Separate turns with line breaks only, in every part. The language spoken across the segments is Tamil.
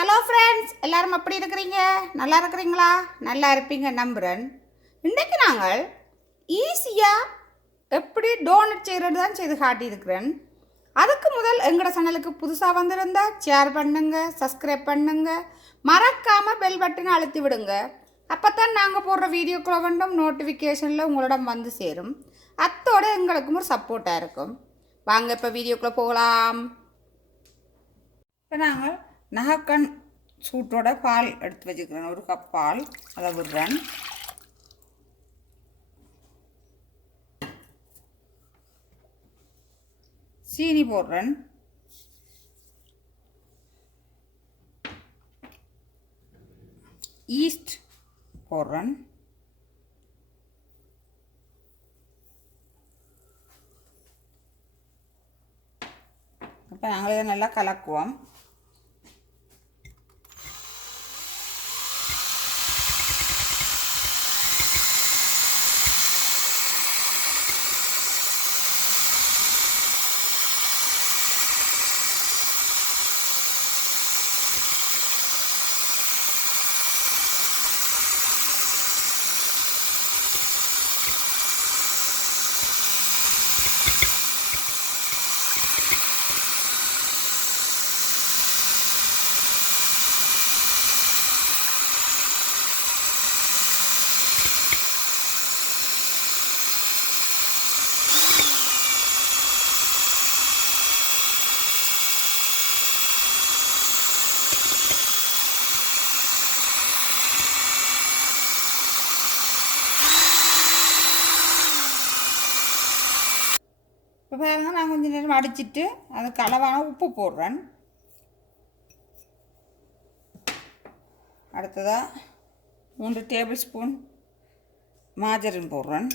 ஹலோ ஃப்ரெண்ட்ஸ் எல்லாரும் எப்படி இருக்கிறீங்க? நல்லா இருக்கிறீங்களா? நல்லா இருப்பீங்க நம்புகிறேன் இன்றைக்கு நாங்கள் ஈஸியாக எப்படி டோனட் செய்கிறது தான் செய்து காட்டியிருக்கிறேன். அதுக்கு முதல் எங்களோட சேனலுக்கு புதுசாக வந்திருந்தா ஷேர் பண்ணுங்க சப்ஸ்கிரைப் பண்ணுங்க. மறக்காமல் பெல் பட்டனை அழுத்தி விடுங்க. அப்போ தான் நாங்கள் போடுற வீடியோக்களை வேண்டும் நோட்டிஃபிகேஷனில் உங்களிடம் வந்து சேரும். அத்தோட எங்களுக்கும் ஒரு சப்போர்ட்டாக இருக்கும். வாங்க இப்போ வீடியோக்குள்ளே போகலாம். இப்போ நாங்கள் நகக்கண் சூட்டோட பால் எடுத்து வச்சுக்கிறேன். ஒரு கப் பால். அதை விடுறேன். சீனி போடுறேன். ஈஸ்ட் போடுறேன். இப்போ நாங்கள் இதை நல்லா கலக்குவோம். இப்போ பாருங்க நான் கொஞ்சம் நேரம் அடிச்சிட்டு அதுக்கு அளவான உப்பு போடுறேன். அடுத்ததாக மூன்று டேபிள் ஸ்பூன் மாஜரின் போடுறேன்.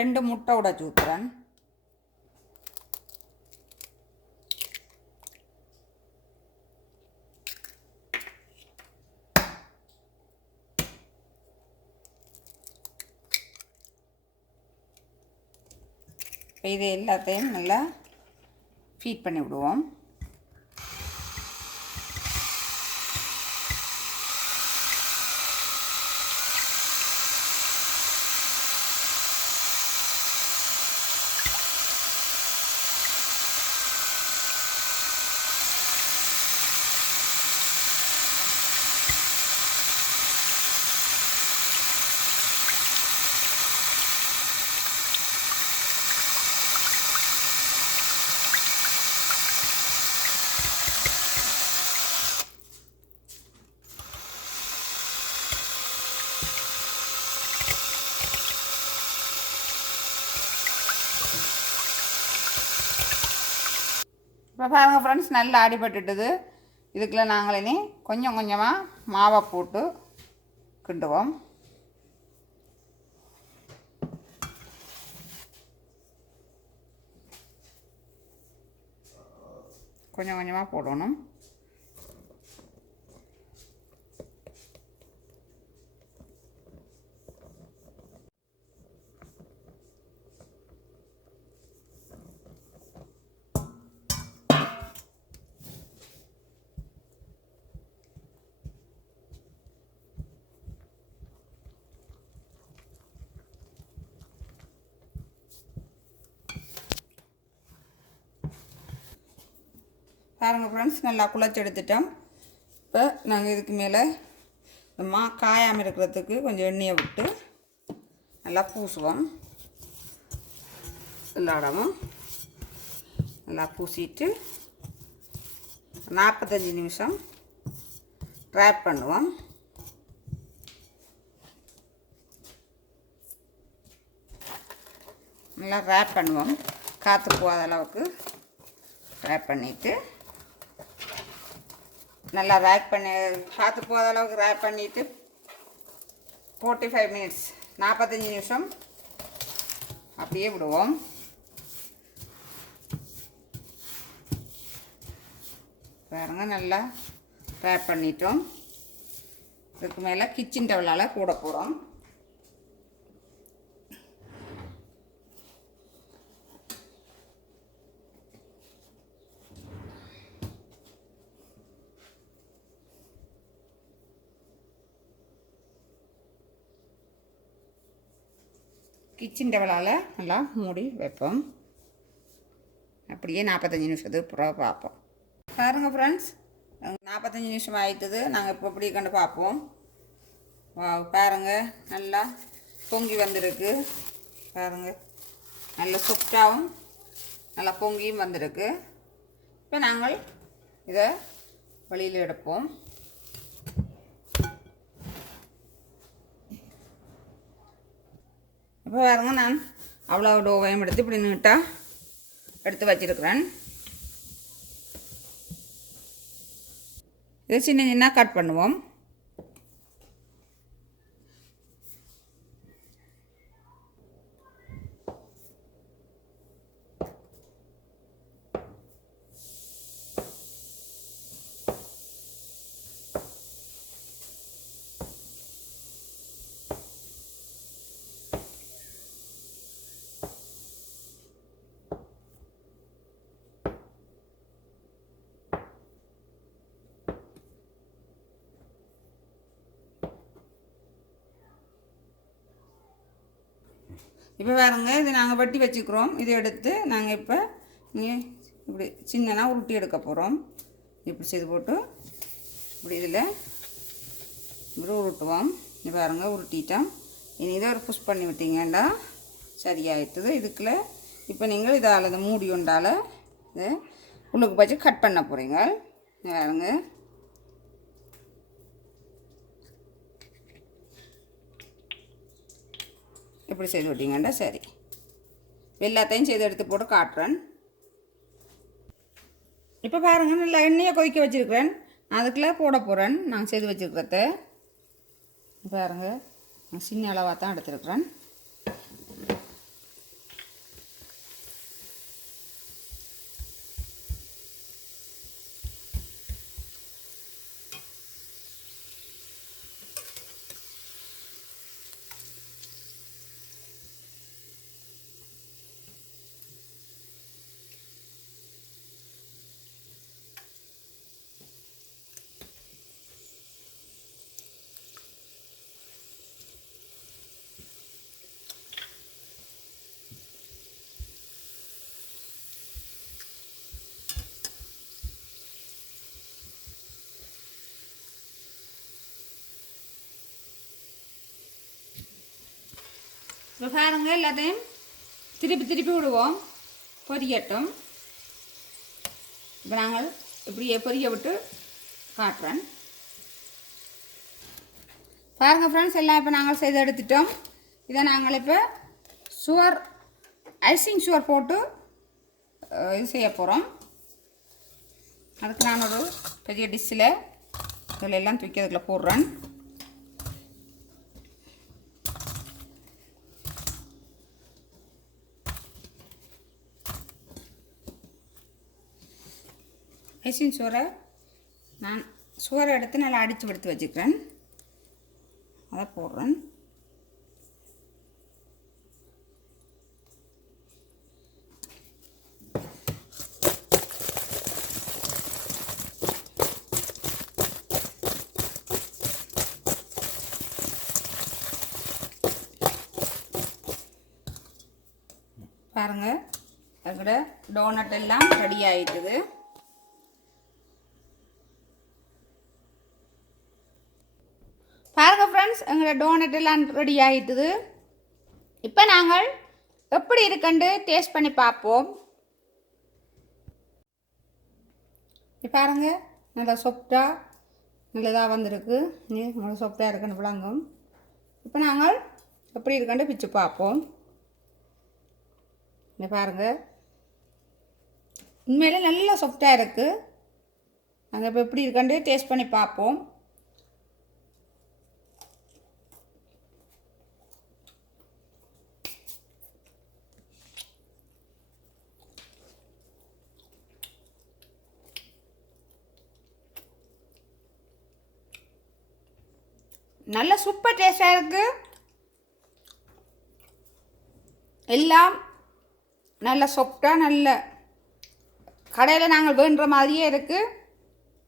ரெண்டு முட்டை விட ஊற்றுறேன் இப்போ இது எல்லாத்தையும் நல்லா ஃபீட் பண்ணி விடுவோம் இப்போ பாருங்கள் ஃப்ரெண்ட்ஸ் நல்லா அடிபட்டுட்டுது. இதுக்குள்ள நாங்கள் இனி கொஞ்சம் கொஞ்சமாக மாவை போட்டு கிண்டுவோம். கொஞ்சம் கொஞ்சமாக போடணும். பாருங்கள் ஃப்ரெண்ட்ஸ் நல்லா குழச்செடுத்துட்டோம் இப்போ நாங்கள் இதுக்கு மேலே இந்த மா காயாமல் இருக்கிறதுக்கு கொஞ்சம் எண்ணெயை விட்டு நல்லா பூசுவோம். எல்லா இடமும் நல்லா பூசிட்டு நாற்பத்தஞ்சு நிமிஷம் ட்ராப் பண்ணுவோம். நல்லா ரேப் பண்ணுவோம். காற்று போகாத அளவுக்கு ரேப் பண்ணிவிட்டு நல்லா ரேக் பண்ணி காற்று போகாத அளவுக்கு ரேக் பண்ணிவிட்டு ஃபோர்ட்டி ஃபைவ் மினிட்ஸ் நாற்பத்தஞ்சி நிமிஷம் அப்படியே விடுவோம். பாருங்க நல்லா ரேப் பண்ணிட்டோம். இதுக்கு மேலே கிச்சன் டவலால் கூட போகிறோம் கிச்சன் டவலால் நல்லா மூடி வைப்போம். அப்படியே நாற்பத்தஞ்சு நிமிஷத்துக்கு பிறகு பார்ப்போம். பாருங்கள் ஃப்ரெண்ட்ஸ் நாற்பத்தஞ்சு நிமிஷம் ஆயிட்டது. நாங்கள் இப்போ இப்படி கண்டு பார்ப்போம். வா பாருங்க நல்லா பொங்கி வந்திருக்கு. பாருங்கள் நல்ல சுட்டாவும் நல்லா பொங்கியும் வந்திருக்கு. இப்போ நாங்கள் இதை வெளியில் எடுப்போம். இப்போ பாருங்க நான் அவ்வளோ டோவையும் எடுத்து இப்படி நீட்டாக எடுத்து வச்சிருக்கிறேன். இது சின்ன சின்ன கட் பண்ணுவோம். இப்போ பாருங்க இது நாங்கள் வட்டி வச்சுக்கிறோம். இதை எடுத்து நாங்கள் இப்போ இங்கே இப்படி சின்னனா உருட்டி எடுக்க போகிறோம் இப்படி செய்து போட்டு இப்படி இதில் இப்படி உருட்டுவோம். இது பாருங்க உருட்டிட்டோம். இனி இதை ஒரு புஷ் பண்ணி விட்டீங்கன்னா சரியாயிட்டுது இதுக்குள்ள இப்போ நீங்கள் இதால் இந்த மூடி உண்டால் இதை உள்ளுக்கு பச்சு கட் பண்ண போகிறீங்க பாருங்கள் இப்படி செய்து விட்டீங்கன்னா சரி. எல்லாத்தையும் செய்து எடுத்து போட்டு காட்டுறேன். இப்போ பாருங்க நல்லா எண்ணெயை கொதிக்க வச்சுருக்கிறேன். அதுக்குள்ளே போட போகிறேன் நான் செய்து வச்சுருக்கிறத. பாருங்க சின்ன அளவாக தான் எடுத்துருக்குறேன். இப்போ பாருங்கள் எல்லாத்தையும் திருப்பி திருப்பி விடுவோம் பொரியட்டும் இப்போ நாங்கள் இப்படியே பொரிய விட்டு காட்டுறேன் பாருங்கள் ஃப்ரெண்ட்ஸ் எல்லாம் இப்போ நாங்கள் செய்து எடுத்துட்டோம் இதை நாங்கள் இப்போ சுவர் ஐசிங் சுவர் போட்டு இது செய்ய போகிறோம் அதுக்கு நான் ஒரு பெரிய டிஷ்ஷில் இதில் எல்லாம் தூக்கி அதுக்குள்ள போடுறேன் ஐசின் சோறை நான் சோறை எடுத்து நல்லா அடித்து எடுத்து வச்சுக்கிறேன். அதை போடுறேன். பாருங்கள் அதுக்கூட டோனட் எல்லாம் ரெடி ஆகிட்டுது பாருங்க ஃப்ரெண்ட்ஸ் எங்களோட டோனட் எல்லாம் ரெடி ஆகிட்டுது இப்போ நாங்கள் எப்படி இருக்குண்டு டேஸ்ட் பண்ணி பார்ப்போம். பாருங்க நல்லா சொப்டாக நல்லதாக வந்திருக்கு. நல்லா சொப்டாக இருக்குன்னு விளங்கும். இப்போ நாங்கள் எப்படி இருக்குன்னு பிச்சு பார்ப்போம். இங்க பாருங்க. உண்மையிலே நல்லா சாஃப்டாக இருக்குது நாங்கள் இப்போ எப்படி இருக்கண்டு டேஸ்ட் பண்ணி பார்ப்போம். நல்ல சூப்பர் டேஸ்டாக இருக்குது எல்லாம் நல்ல சொப்டாக நல்ல கடையில் நாங்கள் வேண்டுற மாதிரியே இருக்குது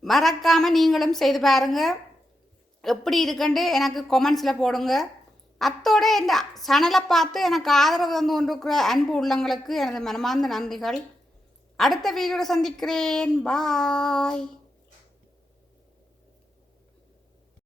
மறக்காமல் நீங்களும் செய்து பாருங்கள் எப்படி இருக்குன்ட்டு எனக்கு கொமெண்ட்ஸில் போடுங்க. அத்தோட இந்த சனலை பார்த்து எனக்கு ஆதரவு வந்து கொண்டிருக்கிற அன்பு உள்ளங்களுக்கு எனது மனமார்ந்த நன்றிகள். அடுத்த வீடியோவில் சந்திக்கிறேன். பாய்